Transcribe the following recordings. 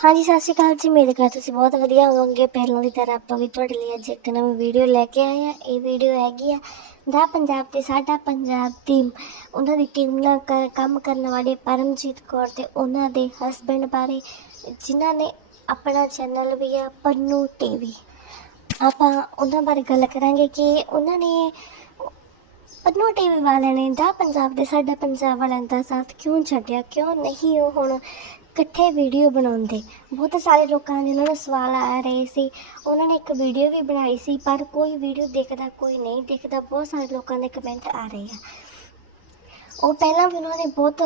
ਹਾਂਜੀ, ਸਤਿ ਸ਼੍ਰੀ ਅਕਾਲ ਜੀ। ਮੇਰੇ ਘਰ ਤੁਸੀਂ ਬਹੁਤ ਵਧੀਆ ਹੋਵੋਗੇ। ਪਹਿਲਾਂ ਦੀ ਤਰ੍ਹਾਂ ਆਪਾਂ ਵੀ ਤੁਹਾਡੇ ਲਈ ਅੱਜ ਇੱਕ ਨਵੀਂ ਵੀਡੀਓ ਲੈ ਕੇ ਆਏ ਆ ਇਹ ਵੀਡੀਓ ਹੈਗੀ ਆ ਦਾ ਪੰਜਾਬ ਤੇ ਸਾਡਾ ਪੰਜਾਬ ਟੀਮ ਉਹਨਾਂ ਦੀ ਟੀਮ ਨਾਲ ਕ- ਕੰਮ ਕਰਨ ਵਾਲੇ ਪਰਮਜੀਤ ਕੌਰ ਤੇ ਉਹਨਾਂ ਦੇ ਹਸਬੰਡ ਬਾਰੇ, ਜਿਨ੍ਹਾਂ ਨੇ ਆਪਣਾ ਚੈਨਲ ਵੀ ਆ ਪੰਨੂ ਟੀਵੀ ਆਪਾਂ ਉਹਨਾਂ ਬਾਰੇ ਗੱਲ ਕਰਾਂਗੇ ਕਿ ਉਹਨਾਂ ਨੇ ਪੰਨੂ ਟੀਵੀ ਵਾਲਿਆਂ ਨੇ ਦਾ ਪੰਜਾਬ ਦੇ ਸਾਡਾ ਪੰਜਾਬ ਵਾਲਿਆਂ ਦਾ ਸਾਥ ਕਿਉਂ ਛੱਡਿਆ, ਕਿਉਂ ਨਹੀਂ ਉਹ ਹੁਣ ਇਕੱਠੇ ਵੀਡੀਓ ਬਣਾਉਂਦੇ। ਬਹੁਤ ਸਾਰੇ ਲੋਕਾਂ ਦੇ ਉਹਨਾਂ ਨੂੰ ਸਵਾਲ ਆ ਰਹੇ ਸੀ। ਉਹਨਾਂ ਨੇ ਇੱਕ ਵੀਡੀਓ ਵੀ ਬਣਾਈ ਸੀ, ਪਰ ਕੋਈ ਵੀਡੀਓ ਦੇਖਦਾ, ਕੋਈ ਨਹੀਂ ਦੇਖਦਾ, ਬਹੁਤ ਸਾਰੇ ਲੋਕਾਂ ਦੇ ਕਮੈਂਟ ਆ ਰਹੇ ਆ। ਉਹ ਪਹਿਲਾਂ ਵੀ ਉਹਨਾਂ ਨੇ ਬਹੁਤ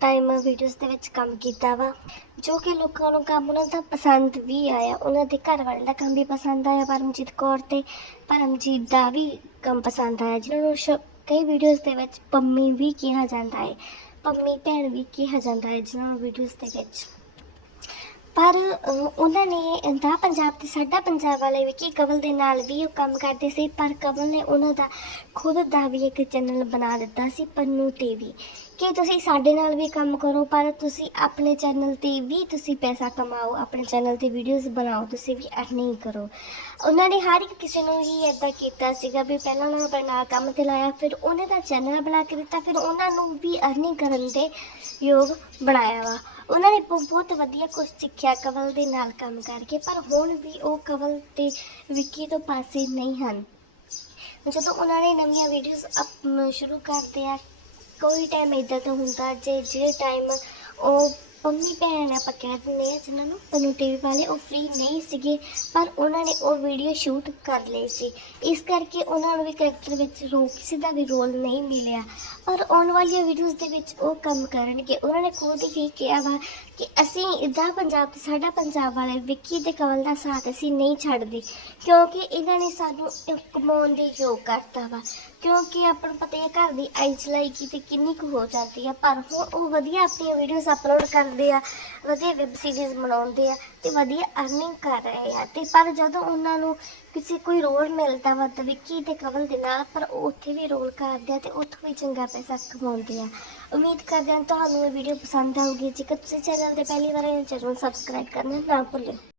ਟਾਈਮ ਵੀਡੀਓਜ਼ ਦੇ ਵਿੱਚ ਕੰਮ ਕੀਤਾ ਵਾ, ਜੋ ਕਿ ਲੋਕਾਂ ਨੂੰ ਕੰਮ ਉਹਨਾਂ ਦਾ ਪਸੰਦ ਵੀ ਆਇਆ। ਉਹਨਾਂ ਦੇ ਘਰ ਵਾਲੇ ਦਾ ਕੰਮ ਵੀ ਪਸੰਦ ਆਇਆ, ਪਰਮਜੀਤ ਕੌਰ ਤੇ ਪਰਮਜੀਤ ਦਾ ਵੀ ਕੰਮ ਪਸੰਦ ਆਇਆ, ਜਿਨ੍ਹਾਂ ਨੂੰ ਸ਼- ਕਈ ਵੀਡੀਓਜ਼ ਦੇ ਵਿੱਚ ਪੰਮੀ ਵੀ ਕਿਹਾ ਜਾਂਦਾ ਹੈ। ਪੰਮੀ ਭੈਣ ਵੀ ਕਿਹਾ ਜਾਂਦਾ ਹੈ ਜਿਨ੍ਹਾਂ ਨੂੰ ਵੀਡੀਓਜ਼ ਦੇ ਵਿੱਚ। ਪਰ ਉਹਨਾਂ ਨੇ ਦਾ ਪੰਜਾਬ ਤੇ ਸਾਡਾ ਪੰਜਾਬ ਵਾਲੇ ਵਿੱਕੀ ਕਵਲ ਦੇ ਨਾਲ ਵੀ ਉਹ ਕੰਮ ਕਰਦੇ ਸੀ, ਪਰ ਕਵਲ ਨੇ ਉਹਨਾਂ ਦਾ ਖੁਦ ਦਾ ਵੀ ਇੱਕ ਚੈਨਲ ਬਣਾ ਦਿੱਤਾ ਸੀ, ਪੰਨੂ ਟੀਵੀ। ਕਿ ਤੁਸੀਂ ਸਾਡੇ ਨਾਲ ਵੀ ਕੰਮ ਕਰੋ, ਪਰ ਤੁਸੀਂ ਆਪਣੇ ਚੈਨਲ ਤੇ ਵੀ ਤੁਸੀਂ ਪੈਸਾ ਕਮਾਓ, ਆਪਣੇ ਚੈਨਲ ਤੇ ਵੀਡੀਓਜ਼ ਬਣਾਓ, ਤੁਸੀਂ ਵੀ ਅਰਨਿੰਗ ਕਰੋ। ਉਹਨਾਂ ਨੇ ਹਰ ਇੱਕ ਕਿਸੇ ਨੂੰ ਹੀ ਇਦਾਂ ਕੀਤਾ ਸੀਗਾ ਵੀ ਪਹਿਲਾਂ ਉਹਨਾਂ ਨੂੰ ਆਪਣੇ ਕੰਮ ਤੇ ਲਾਇਆ, ਫਿਰ ਉਹਨਾਂ ਦਾ ਚੈਨਲ ਬਣਾ ਕੇ ਦਿੱਤਾ, ਫਿਰ ਉਹਨਾਂ ਨੂੰ ਵੀ ਅਰਨਿੰਗ ਕਰਨ ਦੇ ਯੋਗ ਬਣਾਇਆ ਵਾ। ਉਹਨਾਂ ਨੇ ਬਹੁਤ ਵਧੀਆ ਕੁਝ ਸਿੱਖਿਆ ਕਵਲ ਦੇ ਨਾਲ ਕੰਮ ਕਰਕੇ, ਪਰ ਹੁਣ ਵੀ ਉਹ ਕਵਲ ਤੇ ਵਿੱਕੀ ਤੋਂ ਪਾਸੇ ਨਹੀਂ ਹਨ। ਜਦੋਂ ਉਹਨਾਂ ਨੇ ਨਵੀਆਂ ਵੀਡੀਓਜ਼ ਅਪ ਸ਼ੁਰੂ ਕਰਦੇ ਆ, ਕੋਈ ਟਾਈਮ ਇਦਾਂ ਦਾ ਹੁੰਦਾ ਜੇ ਜਿਹੜੇ ਟਾਈਮ ਉਹ ਪੰਮੀ ਭੈਣ ਆਪਾਂ ਕਹਿ ਦਿੰਦੇ ਆ ਜਿਨ੍ਹਾਂ ਨੂੰ ਪੰਨੂ ਟੀਵੀ ਵਾਲੇ ਉਹ ਫ੍ਰੀ ਨਹੀਂ ਸੀਗੇ, ਪਰ ਉਹਨਾਂ ਨੇ ਉਹ ਵੀਡੀਓ ਸ਼ੂਟ ਕਰ ਲਈ ਸੀ। ਇਸ ਕਰਕੇ ਉਹਨਾਂ ਨੂੰ ਵੀ ਕਰੈਕਟਰ ਵਿੱਚ ਰੋ ਕਿਸੇ ਦਾ ਵੀ ਰੋਲ ਨਹੀਂ ਮਿਲਿਆ। ਔਰ ਆਉਣ ਵਾਲੀਆਂ ਵੀਡੀਓਜ਼ ਦੇ ਵਿੱਚ ਉਹ ਕੰਮ ਕਰਨਗੇ। ਉਹਨਾਂ ਨੇ ਖੁਦ ਹੀ ਕਿਹਾ ਵਾ ਕਿ ਅਸੀਂ ਇਦਾਂ ਪੰਜਾਬ, ਸਾਡਾ ਪੰਜਾਬ ਵਾਲੇ ਵਿੱਕੀ ਤੇ ਕਵਲ ਦਾ ਸਾਥ ਅਸੀਂ ਨਹੀਂ ਛੱਡਦੇ, ਕਿਉਂਕਿ ਇਹਨਾਂ ਨੇ ਸਾਨੂੰ ਕਮਾਉਣ ਦੇ ਯੋਗ ਕਰਤਾ ਵਾ। ਕਿਉਂਕਿ ਆਪਾਂ ਨੂੰ ਪਤਾ ਹੈ ਘਰ ਦੀ ਆਈ ਚਲਾਈ ਕੀਤੀ ਕਿੰਨੀ ਕੁ ਹੋ ਜਾਂਦੀ ਆ, ਪਰ ਹੁਣ ਉਹ ਵਧੀਆ ਆਪਣੀਆਂ ਵੀਡੀਓਜ਼ ਅਪਲੋਡ ਕਰਦੇ ਆ, ਵਧੀਆ ਵੈਬ ਸੀਰੀਜ਼ ਬਣਾਉਂਦੇ ਆ ਤੇ ਵਧੀਆ ਅਰਨਿੰਗ ਕਰ ਰਹੇ ਆ ਤੇ ਪਰ ਜਦੋਂ ਉਹਨਾਂ ਨੂੰ ਕਿਸੇ ਕੋਈ ਰੋਲ ਮਿਲਦਾ ਵਾ ਤਾਂ ਵਿੱਕੀ ਤੇ ਕਵਲ ਦੇ ਨਾਲ, ਪਰ ਉਹ ਉੱਥੇ ਵੀ ਰੋਲ ਕਰਦੇ ਆ ਤੇ ਉੱਥੋਂ ਵੀ ਚੰਗਾ ਪੈਸਾ ਕਮਾਉਂਦੇ ਆ। ਉਮੀਦ ਕਰਦੇ ਹਾਂ ਤੁਹਾਨੂੰ ਇਹ ਵੀਡੀਓ ਪਸੰਦ ਆਊਗੀ। ਜੇਕਰ ਤੁਸੀਂ ਚੈਨਲ ਤੇ ਪਹਿਲੀ ਵਾਰ ਆਏ ਹੋ, ਚੈਨਲ ਸਬਸਕ੍ਰਾਈਬ ਕਰਨਾ ਨਾ ਭੁੱਲਿਓ।